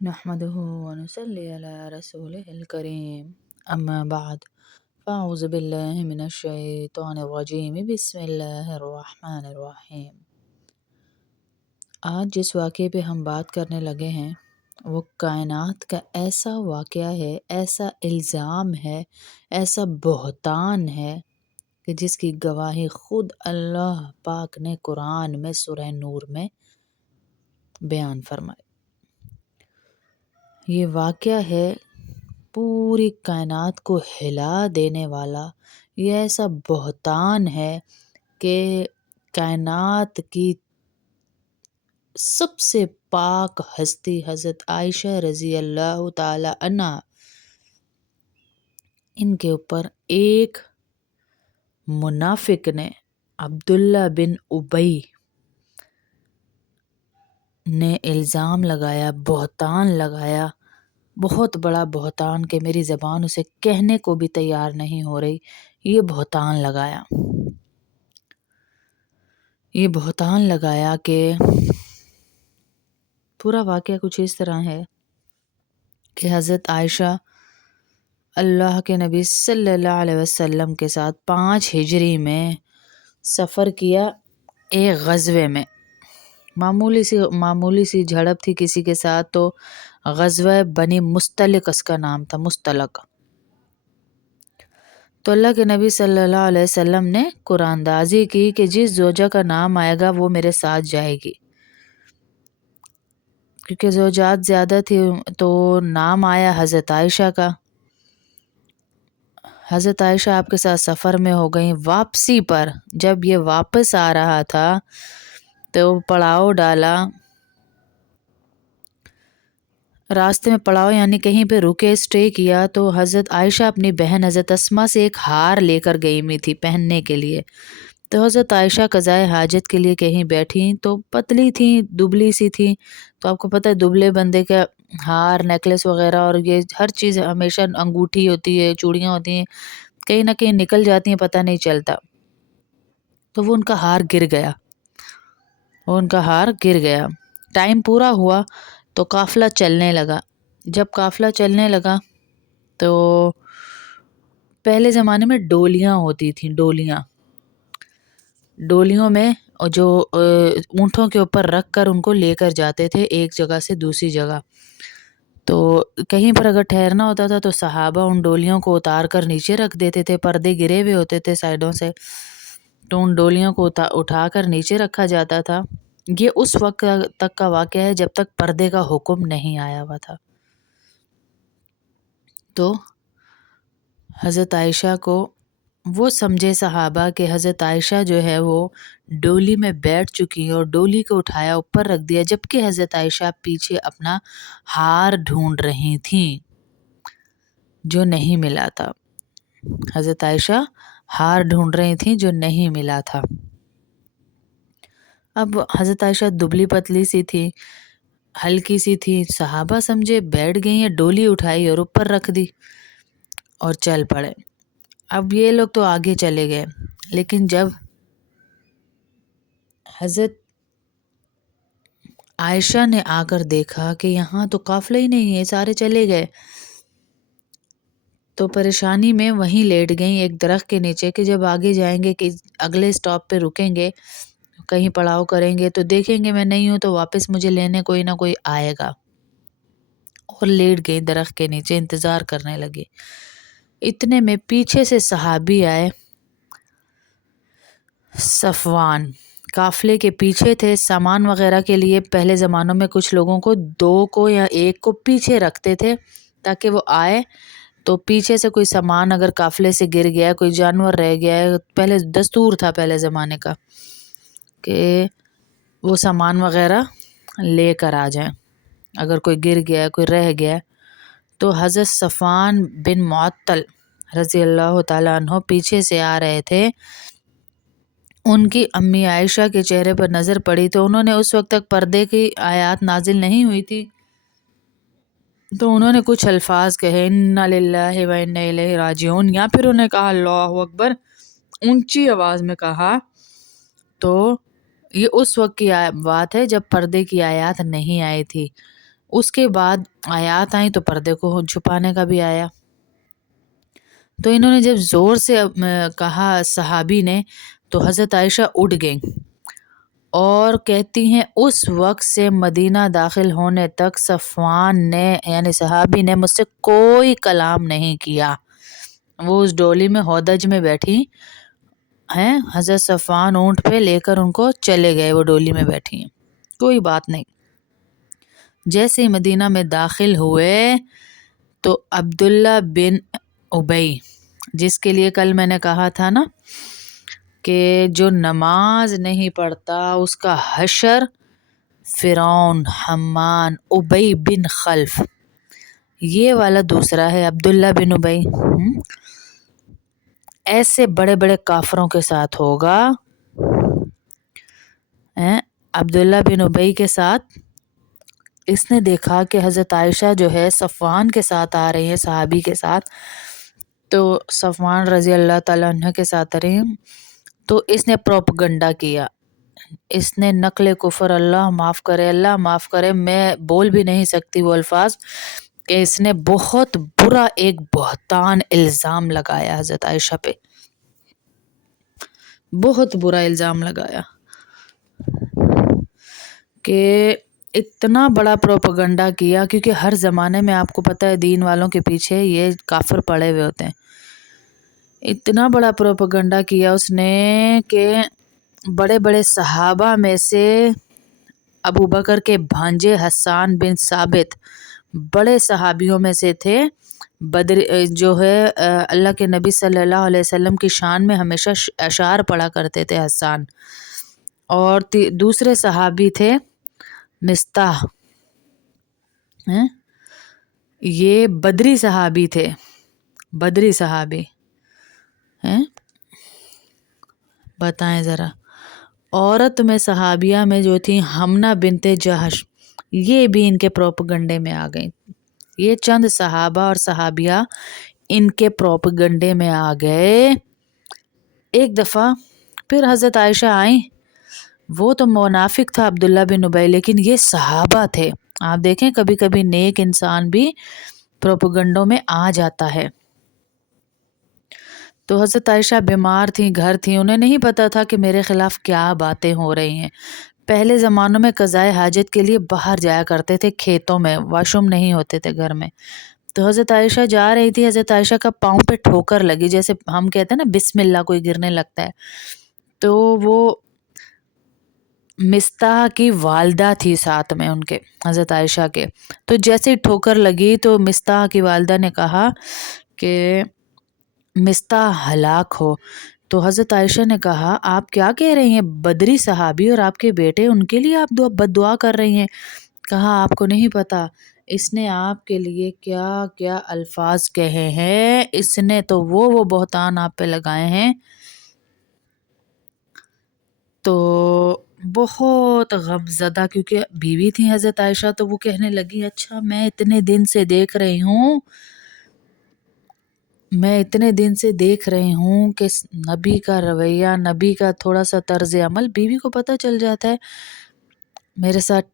نحمده ونصلي على رسوله الكريم أما بعد فأعوذ بالله من الشيطان الرجيم بسم الله الرحمن الرحیم۔ آج جس واقعے پہ ہم بات کرنے لگے ہیں وہ کائنات کا ایسا واقعہ ہے، ایسا الزام ہے، ایسا بہتان ہے کہ جس کی گواہی خود اللہ پاک نے قرآن میں سورہ نور میں بیان فرمائی۔ یہ واقعہ ہے پوری کائنات کو ہلا دینے والا، یہ ایسا بہتان ہے کہ کائنات کی سب سے پاک ہستی حضرت عائشہ رضی اللہ تعالی عنہا، ان کے اوپر ایک منافق نے، عبداللہ بن ابی نے الزام لگایا، بہتان لگایا، بہت بڑا بہتان کہ میری زبان اسے کہنے کو بھی تیار نہیں ہو رہی۔ یہ بہتان لگایا کہ پورا واقعہ کچھ اس طرح ہے کہ حضرت عائشہ اللہ کے نبی صلی اللہ علیہ وسلم کے ساتھ 5 ہجری میں سفر کیا ایک غزوے میں۔ معمولی سی جھڑپ تھی کسی کے ساتھ، تو غزوہ بنی مستلق اس کا نام تھا، مستلق۔ تو اللہ کے نبی صلی اللہ علیہ وسلم نے قرآن اندازی کی کہ جس زوجہ کا نام آئے گا وہ میرے ساتھ جائے گی، کیونکہ زوجات زیادہ تھی تو نام آیا حضرت عائشہ کا۔ حضرت عائشہ آپ کے ساتھ سفر میں ہو گئیں۔ واپسی پر جب یہ واپس آ رہا تھا تو پڑاؤ ڈالا، راستے میں پڑاؤ یعنی کہیں پہ رکے، اسٹے کیا، تو حضرت عائشہ اپنی بہن حضرت اسماء سے ایک ہار لے کر گئی ہوئی تھی پہننے کے لیے۔ تو حضرت عائشہ قضائے حاجت کے لیے کہیں بیٹھی تو پتلی تھیں، دبلی سی تھیں، تو آپ کو پتہ ہے دبلے بندے کا ہار، نیکلس وغیرہ اور یہ ہر چیز ہمیشہ، انگوٹھی ہوتی ہے، چوڑیاں ہوتی ہیں، کہیں نہ کہیں نکل جاتی ہیں، پتہ نہیں چلتا۔ تو وہ ان کا ہار گر گیا۔ ٹائم پورا ہوا تو قافلہ چلنے لگا۔ جب قافلہ چلنے لگا تو پہلے زمانے میں ڈولیاں ہوتی تھیں، ڈولیوں میں جو اونٹوں کے اوپر رکھ کر ان کو لے کر جاتے تھے ایک جگہ سے دوسری جگہ۔ تو کہیں پر اگر ٹھہرنا ہوتا تھا تو صحابہ ان ڈولیوں کو اتار کر نیچے رکھ دیتے تھے، پردے گرے ہوئے ہوتے تھے سائیڈوں سے، تو ان ڈولیوں کو اٹھا کر نیچے رکھا جاتا تھا۔ یہ اس وقت تک کا واقعہ ہے جب تک پردے کا حکم نہیں آیا ہوا تھا۔ تو حضرت عائشہ کو وہ سمجھے صحابہ کہ حضرت عائشہ جو ہے وہ ڈولی میں بیٹھ چکی اور ڈولی کو اٹھایا اوپر رکھ دیا، جبکہ حضرت عائشہ پیچھے اپنا ہار ڈھونڈ رہی تھیں جو نہیں ملا تھا۔ حضرت عائشہ ہار ڈھونڈ رہی تھیں جو نہیں ملا تھا۔ اب حضرت عائشہ دبلی پتلی سی تھی، ہلکی سی تھی، صحابہ سمجھے بیٹھ گئی ہیں، ڈولی اٹھائی اور اوپر رکھ دی اور چل پڑے۔ اب یہ لوگ تو آگے چلے گئے، لیکن جب حضرت عائشہ نے آ کر دیکھا کہ یہاں تو قافلہ ہی نہیں ہے، سارے چلے گئے، تو پریشانی میں وہیں لیٹ گئیں ایک درخت کے نیچے کہ جب آگے جائیں گے کہ اگلے سٹاپ پہ رکیں گے، کہیں پڑاؤ کریں گے تو دیکھیں گے میں نہیں ہوں تو واپس مجھے لینے کوئی نہ کوئی آئے گا، اور لیٹ گئی درخت کے نیچے، انتظار کرنے لگی۔ اتنے میں پیچھے سے صحابی آئے، صفوان قافلے کے پیچھے تھے۔ سامان وغیرہ کے لیے پہلے زمانوں میں کچھ لوگوں کو 2 کو یا 1 کو پیچھے رکھتے تھے تاکہ وہ آئے تو پیچھے سے کوئی سامان اگر قافلے سے گر گیا، کوئی جانور رہ گیا ہے، پہلے دستور تھا پہلے زمانے کا کہ وہ سامان وغیرہ لے کر آ جائیں، اگر کوئی گر گیا، کوئی رہ گیا۔ تو حضرت صفوان بن معطل رضی اللہ تعالیٰ عنہ پیچھے سے آ رہے تھے۔ ان کی امی عائشہ کے چہرے پر نظر پڑی تو انہوں نے، اس وقت تک پردے کی آیات نازل نہیں ہوئی تھی، تو انہوں نے کچھ الفاظ کہے، انا للہ و انا الیہ راجعون، یا پھر انہوں نے کہا اللہ اکبر، اونچی آواز میں کہا۔ تو یہ اس وقت کی بات ہے جب پردے کی آیات نہیں آئی تھی۔ اس کے بعد آیات آئیں تو پردے کو چھپانے کا بھی آیا. تو انہوں نے جب زور سے کہا صحابی نے تو حضرت عائشہ اٹھ گئیں اور کہتی ہیں اس وقت سے مدینہ داخل ہونے تک صفوان نے یعنی صحابی نے مجھ سے کوئی کلام نہیں کیا. وہ اس ڈولی میں ہودج میں بیٹھی ہیں، حضرت صفوان اونٹ پہ لے کر ان کو چلے گئے، وہ ڈولی میں بیٹھی ہیں، کوئی بات نہیں. جیسے ہی مدینہ میں داخل ہوئے تو عبداللہ بن ابی، جس کے لیے کل میں نے کہا تھا نا کہ جو نماز نہیں پڑھتا اس کا حشر فرعون، حمان، ابی بن خلف، یہ والا دوسرا ہے عبداللہ بن ابی. ایسے بڑے بڑے کافروں کے ساتھ ہوگا، عبداللہ بن ابی کے ساتھ. اس نے دیکھا کہ حضرت عائشہ جو ہے صفوان کے ساتھ آ رہی ہے، صحابی کے ساتھ، تو صفوان رضی اللہ تعالیٰ عنہ کے ساتھ آ رہی ہیں، تو اس نے پروپگنڈا کیا، اس نے نقل کفر، اللہ معاف کرے، اللہ معاف کرے، میں بول بھی نہیں سکتی وہ الفاظ، کہ اس نے بہت برا ایک بہتان الزام لگایا حضرت عائشہ پہ، بہت برا الزام لگایا کہ اتنا بڑا پروپگنڈا کیا، کیونکہ ہر زمانے میں آپ کو پتہ ہے دین والوں کے پیچھے یہ کافر پڑے ہوئے ہوتے ہیں. اتنا بڑا پروپگنڈا کیا اس نے کہ بڑے بڑے صحابہ میں سے ابو بکر کے بھانجے حسان بن ثابت بڑے صحابیوں میں سے تھے، بدر جو ہے اللہ کے نبی صلی اللہ علیہ وسلم کی شان میں ہمیشہ اشعار پڑھا کرتے تھے حسان. اور دوسرے صحابی تھے مستح، یہ بدری صحابی تھے، بدری صحابی ہیں. بتائیں ذرا، عورت میں صحابیہ میں جو تھی حمنہ بنت جہش، یہ بھی ان کے پروپگنڈے میں آ گئیں. یہ چند صحابہ اور صحابیہ ان کے پروپگنڈے میں آ گئے. ایک دفعہ پھر حضرت عائشہ آئیں، وہ تو منافق تھا عبداللہ بن ابی، لیکن یہ صحابہ تھے. آپ دیکھیں کبھی کبھی نیک انسان بھی پروپگنڈوں میں آ جاتا ہے. تو حضرت عائشہ بیمار تھیں، گھر تھیں، انہیں نہیں پتا تھا کہ میرے خلاف کیا باتیں ہو رہی ہیں. پہلے زمانوں میں قضائے حاجت کے لیے باہر جایا کرتے تھے کھیتوں میں، واش روم نہیں ہوتے تھے گھر میں. تو حضرت عائشہ جا رہی تھی، حضرت عائشہ کا پاؤں پہ ٹھوکر لگی، جیسے ہم کہتے ہیں نا بسم اللہ کوئی گرنے لگتا ہے، تو وہ مستح کی والدہ تھی ساتھ میں ان کے، حضرت عائشہ کے. تو جیسے ٹھوکر لگی تو مستح کی والدہ نے کہا کہ مستح ہلاک ہو. تو حضرت عائشہ نے کہا آپ کیا کہہ رہی ہیں، بدری صحابی اور آپ کے بیٹے، ان کے لیے آپ بد دعا کر رہی ہیں. کہا آپ کو نہیں پتا اس نے آپ کے لیے کیا کیا الفاظ کہے ہیں، اس نے تو وہ بہتان آپ پہ لگائے ہیں. تو بہت غم زدہ، کیونکہ بیوی تھی حضرت عائشہ، تو وہ کہنے لگی اچھا میں اتنے دن سے دیکھ رہی ہوں کہ نبی کا رویہ، نبی کا تھوڑا سا طرز عمل بیوی کو پتہ چل جاتا ہے، میرے ساتھ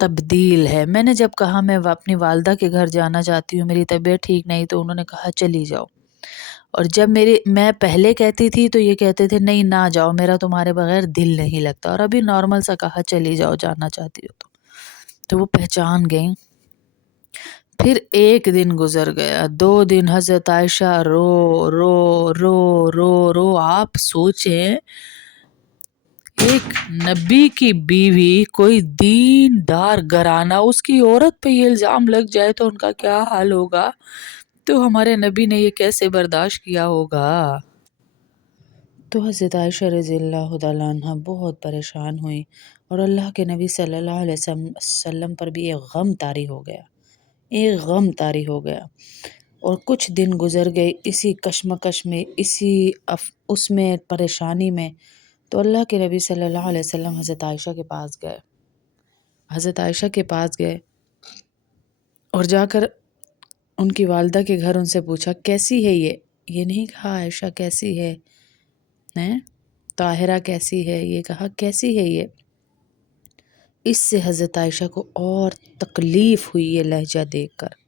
تبدیل ہے. میں نے جب کہا میں اپنی والدہ کے گھر جانا چاہتی ہوں، میری طبیعت ٹھیک نہیں، تو انہوں نے کہا چلی جاؤ. اور جب میں پہلے کہتی تھی تو یہ کہتے تھے نہیں نہ جاؤ، میرا تمہارے بغیر دل نہیں لگتا، اور ابھی نارمل سا کہا چلی جاؤ جانا چاہتی ہو تو وہ پہچان گئیں. پھر ایک دن گزر گیا، 2 دن، حضرت عائشہ رو رو رو رو رو. آپ سوچیں ایک نبی کی بیوی، کوئی دین دار گھرانہ، اس کی عورت پہ یہ الزام لگ جائے تو ان کا کیا حال ہوگا، تو ہمارے نبی نے یہ کیسے برداشت کیا ہوگا. تو حضرت عائشہ رضی اللہ تعالیٰ عنہ بہت پریشان ہوئی، اور اللہ کے نبی صلی اللہ علیہ وسلم پر بھی ایک غم طاری ہو گیا. اور کچھ دن گزر گئے اسی کشمکش میں، اس میں پریشانی میں. تو اللہ کے نبی صلی اللہ علیہ وسلم حضرت عائشہ کے پاس گئے اور جا کر ان کی والدہ کے گھر ان سے پوچھا کیسی ہے یہ نہیں کہا عائشہ کیسی ہے، طاہرہ کیسی ہے، یہ کہا کیسی ہے یہ. اس سے حضرت عائشہ کو اور تکلیف ہوئی یہ لہجہ دیکھ کر۔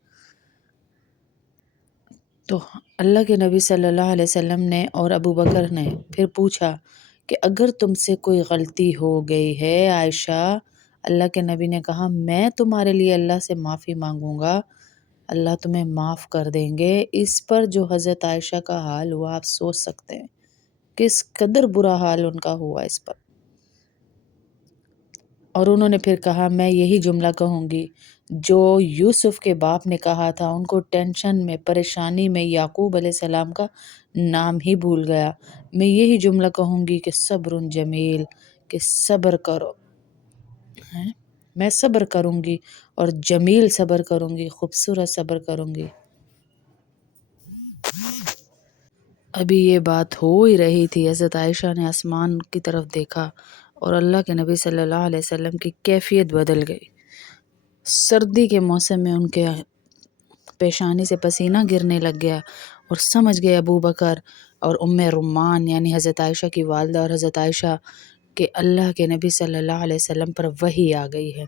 تو اللہ کے نبی صلی اللہ علیہ وسلم نے اور ابو بکر نے پھر پوچھا کہ اگر تم سے کوئی غلطی ہو گئی ہے عائشہ، اللہ کے نبی نے کہا میں تمہارے لیے اللہ سے معافی مانگوں گا، اللہ تمہیں معاف کر دیں گے۔ اس پر جو حضرت عائشہ کا حال ہوا آپ سوچ سکتے ہیں کس قدر برا حال ان کا ہوا اس پر۔ اور انہوں نے پھر کہا میں یہی جملہ کہوں گی جو یوسف کے باپ نے کہا تھا، ان کو ٹینشن میں پریشانی میں یعقوب علیہ السلام کا نام ہی بھول گیا۔ میں یہی جملہ کہوں گی کہ صبر جمیل، کہ صبر کرو، میں صبر کروں گی اور جمیل صبر کروں گی، خوبصورت صبر کروں گی۔ ابھی یہ بات ہو ہی رہی تھی، حضرت عائشہ نے آسمان کی طرف دیکھا اور اللہ کے نبی صلی اللہ علیہ وسلم کی کیفیت بدل گئی۔ سردی کے موسم میں ان کے پیشانی سے پسینہ گرنے لگ گیا اور سمجھ گئے ابو بکر اور ام رمان یعنی حضرت عائشہ کی والدہ اور حضرت عائشہ کہ اللہ کے نبی صلی اللہ علیہ وسلم پر وحی آ گئی ہے۔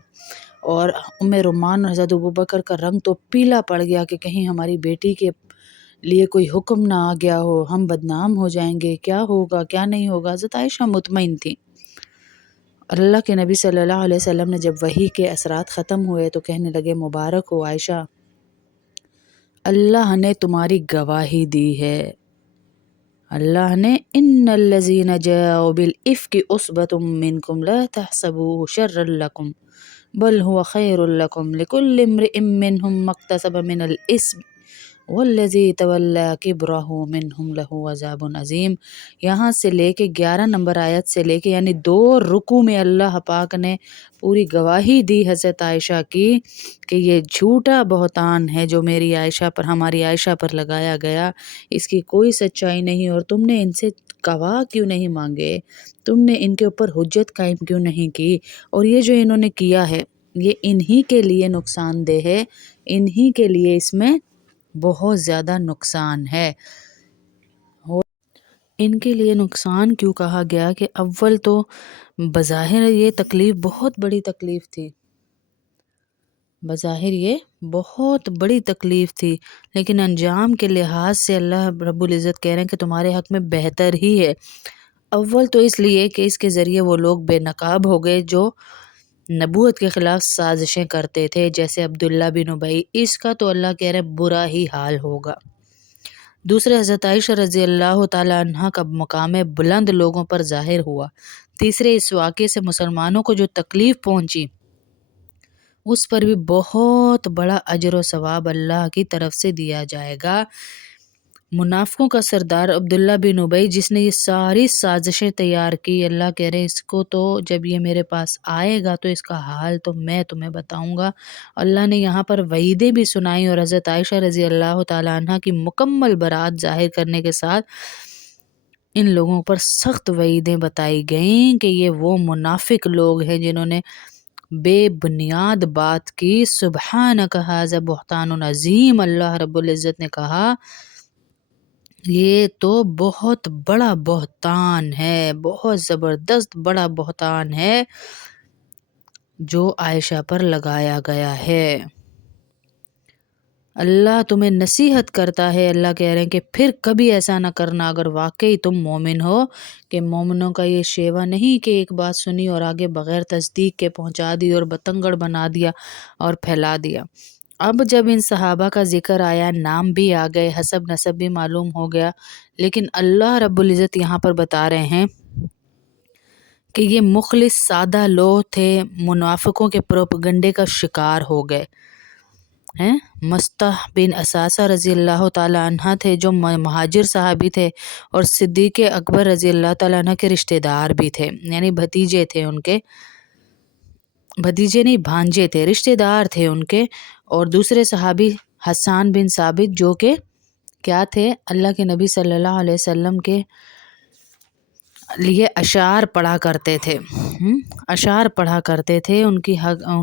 اور ام رمان اور حضرت ابو بکر کا رنگ تو پیلا پڑ گیا کہ کہیں ہماری بیٹی کے لیے کوئی حکم نہ آ گیا ہو، ہم بدنام ہو جائیں گے، کیا ہوگا کیا نہیں ہوگا۔ حضرت عائشہ مطمئن تھی۔ اللہ کے نبی صلی اللہ علیہ وسلم نے جب وحی کے اثرات ختم ہوئے تو کہنے لگے مبارک ہو عائشہ، اللہ نے تمہاری گواہی دی ہے۔ اللہ نے ان الذین جاؤوا بالافک عصبۃ منکم لا تحسبوه شرا لکم بل هو خیر لکم لکل امرئ منهم ما اکتسب من الاثم والذی تولی کبرہ منہم لہ عذاب عظیم۔ یہاں سے لے کے 11 نمبر آیت سے لے کے یعنی 2 رکوع میں اللہ پاک نے پوری گواہی دی حضرت عائشہ کی کہ یہ جھوٹا بہتان ہے جو میری عائشہ پر ہماری عائشہ پر لگایا گیا، اس کی کوئی سچائی نہیں، اور تم نے ان سے گواہ کیوں نہیں مانگے، تم نے ان کے اوپر حجت قائم کیوں نہیں کی، اور یہ جو انہوں نے کیا ہے یہ انہی کے لیے نقصان دہ ہے، انہی کے لیے اس میں بہت زیادہ نقصان ہے۔ ان کے لیے نقصان کیوں کہا گیا کہ اول تو بظاہر یہ تکلیف بہت بڑی تکلیف تھی، بظاہر یہ بہت بڑی تکلیف تھی، لیکن انجام کے لحاظ سے اللہ رب العزت کہہ رہے ہیں کہ تمہارے حق میں بہتر ہی ہے۔ اول تو اس لیے کہ اس کے ذریعے وہ لوگ بے نقاب ہو گئے جو نبوت کے خلاف سازشیں کرتے تھے، جیسے عبداللہ بن ابی، اس کا تو اللہ کہہ رہے ہیں برا ہی حال ہوگا۔ دوسرے حضرت عائشہ رضی اللہ تعالی عنہ کا مقام بلند لوگوں پر ظاہر ہوا۔ تیسرے اس واقعے سے مسلمانوں کو جو تکلیف پہنچی اس پر بھی بہت بڑا اجر و ثواب اللہ کی طرف سے دیا جائے گا۔ منافقوں کا سردار عبداللہ بن ابی جس نے یہ ساری سازشیں تیار کی، اللہ کہہ رہے اس کو تو جب یہ میرے پاس آئے گا تو اس کا حال تو میں تمہیں بتاؤں گا۔ اللہ نے یہاں پر وعیدیں بھی سنائی اور حضرت عائشہ رضی اللہ تعالی عنہ کی مکمل برات ظاہر کرنے کے ساتھ ان لوگوں پر سخت وعیدیں بتائی گئیں کہ یہ وہ منافق لوگ ہیں جنہوں نے بے بنیاد بات کی۔ سبحانک ھذا بہتان عظیم، اللہ رب العزت نے کہا یہ تو بہت بڑا بہتان ہے، بہت زبردست بڑا بہتان ہے جو عائشہ پر لگایا گیا ہے۔ اللہ تمہیں نصیحت کرتا ہے، اللہ کہہ رہے ہیں کہ پھر کبھی ایسا نہ کرنا اگر واقعی تم مومن ہو، کہ مومنوں کا یہ شیوہ نہیں کہ ایک بات سنی اور آگے بغیر تصدیق کے پہنچا دی اور بتنگڑ بنا دیا اور پھیلا دیا۔ اب جب ان صحابہ کا ذکر آیا، نام بھی آ گئے، حسب نسب بھی معلوم ہو گیا، لیکن اللہ رب العزت یہاں پر بتا رہے ہیں کہ یہ مخلص سادہ لوگ تھے، منافقوں کے پروپیگنڈے کا شکار ہو گئے ہیں۔ مستح بن اساسہ رضی اللہ تعالی عنہ تھے جو مہاجر صحابی تھے اور صدیق اکبر رضی اللہ تعالی عنہ کے رشتہ دار بھی تھے، یعنی بھتیجے تھے ان کے، بھتیجے نہیں بھانجے تھے، رشتہ دار تھے ان کے۔ اور دوسرے صحابی حسان بن ثابت جو کہ کیا تھے، اللہ کے نبی صلی اللہ علیہ وسلم کے لیے اشعار پڑھا کرتے تھے، اشعار پڑھا کرتے تھے، ان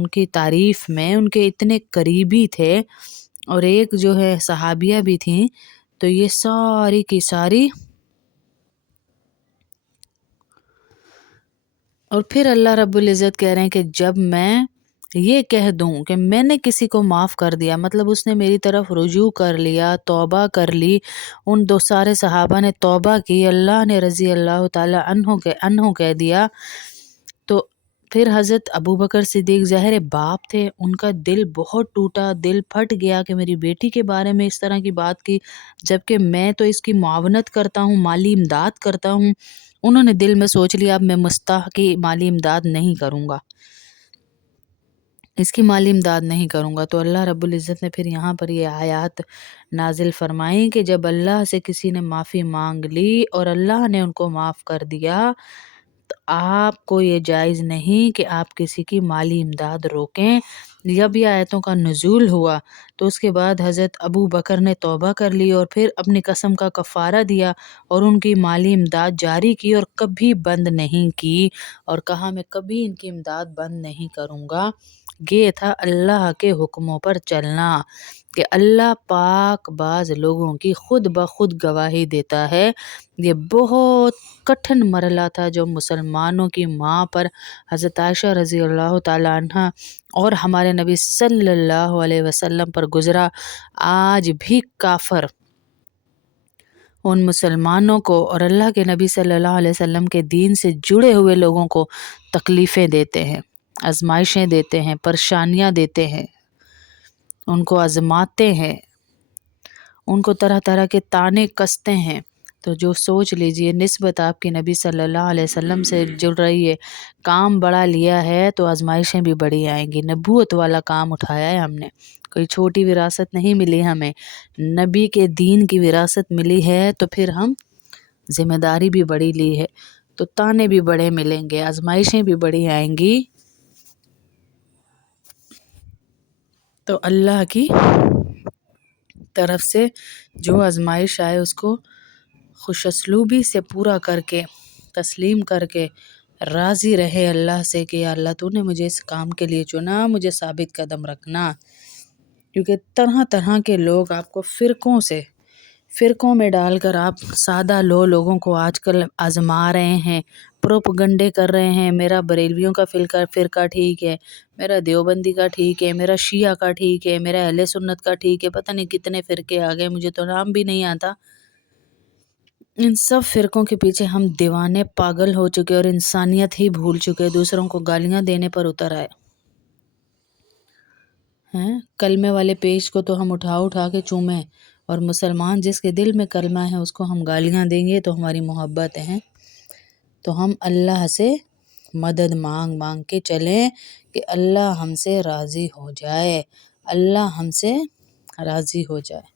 کی تعریف میں ان کے اتنے قریبی تھے، اور ایک جو ہے صحابیہ بھی تھیں، تو یہ ساری کی ساری اور پھر اللہ رب العزت کہہ رہے ہیں کہ جب میں یہ کہہ دوں کہ میں نے کسی کو معاف کر دیا، مطلب اس نے میری طرف رجوع کر لیا، توبہ کر لی، ان دو سارے صحابہ نے توبہ کی، اللہ نے رضی اللہ تعالی عنہ کہہ دیا، تو پھر حضرت ابو بکر صدیق ظاہر باپ تھے، ان کا دل بہت ٹوٹا، دل پھٹ گیا کہ میری بیٹی کے بارے میں اس طرح کی بات کی، جبکہ میں تو اس کی معاونت کرتا ہوں، مالی امداد کرتا ہوں۔ انہوں نے دل میں سوچ لیا اب میں مستح کی مالی امداد نہیں کروں گا، اس کی مالی امداد نہیں کروں گا۔ تو اللہ رب العزت نے پھر یہاں پر یہ آیات نازل فرمائیں کہ جب اللہ سے کسی نے معافی مانگ لی اور اللہ نے ان کو معاف کر دیا، تو آپ کو یہ جائز نہیں کہ آپ کسی کی مالی امداد روکیں۔ جب یہ آیتوں کا نزول ہوا تو اس کے بعد حضرت ابو بکر نے توبہ کر لی اور پھر اپنی قسم کا کفارہ دیا اور ان کی مالی امداد جاری کی اور کبھی بند نہیں کی، اور کہا میں کبھی ان کی امداد بند نہیں کروں گا۔ یہ تھا اللہ کے حکموں پر چلنا، کہ اللہ پاک بعض لوگوں کی خود بخود گواہی دیتا ہے۔ یہ بہت کٹھن مرحلہ تھا جو مسلمانوں کی ماں پر حضرت عائشہ رضی اللہ تعالی عنہ اور ہمارے نبی صلی اللہ علیہ وسلم پر گزرا۔ آج بھی کافر ان مسلمانوں کو اور اللہ کے نبی صلی اللہ علیہ وسلم کے دین سے جڑے ہوئے لوگوں کو تکلیفیں دیتے ہیں، آزمائشیں دیتے ہیں، پریشانیاں دیتے ہیں، ان کو آزماتے ہیں، ان کو طرح طرح کے طعنے کستے ہیں۔ تو جو سوچ لیجئے نسبت آپ کی نبی صلی اللہ علیہ وسلم سے جڑ رہی ہے، کام بڑا لیا ہے تو آزمائشیں بھی بڑی آئیں گی۔ نبوت والا کام اٹھایا ہے ہم نے، کوئی چھوٹی وراثت نہیں ملی ہمیں، نبی کے دین کی وراثت ملی ہے، تو پھر ہم ذمہ داری بھی بڑی لی ہے، تو طعنے بھی بڑے ملیں گے، آزمائشیں بھی بڑی آئیں گی۔ تو اللہ کی طرف سے جو آزمائش آئے اس کو خوش اسلوبی سے پورا کر کے، تسلیم کر کے راضی رہے اللہ سے کہ یا اللہ تو نے مجھے اس کام کے لیے چنا، مجھے ثابت قدم رکھنا۔ کیونکہ طرح طرح کے لوگ آپ کو فرقوں میں ڈال کر آپ سادہ لوگوں کو آج کل آزما رہے ہیں، پروپگنڈے کر رہے ہیں، میرا بریلویوں کا فرقہ ٹھیک ہے، میرا دیوبندی کا ٹھیک ہے، میرا شیعہ کا ٹھیک ہے، میرا اہل سنت کا ٹھیک ہے، پتہ نہیں کتنے فرقے آ گئے، مجھے تو نام بھی نہیں آتا۔ ان سب فرقوں کے پیچھے ہم دیوانے پاگل ہو چکے اور انسانیت ہی بھول چکے، دوسروں کو گالیاں دینے پر اتر آئے ہیں۔ کلمے والے پیج کو تو ہم اٹھا کے چومیں، اور مسلمان جس کے دل میں کلمہ ہے اس کو ہم گالیاں دیں گے تو ہماری محبت ہیں۔ تو ہم اللہ سے مدد مانگ کے چلیں کہ اللہ ہم سے راضی ہو جائے، اللہ ہم سے راضی ہو جائے۔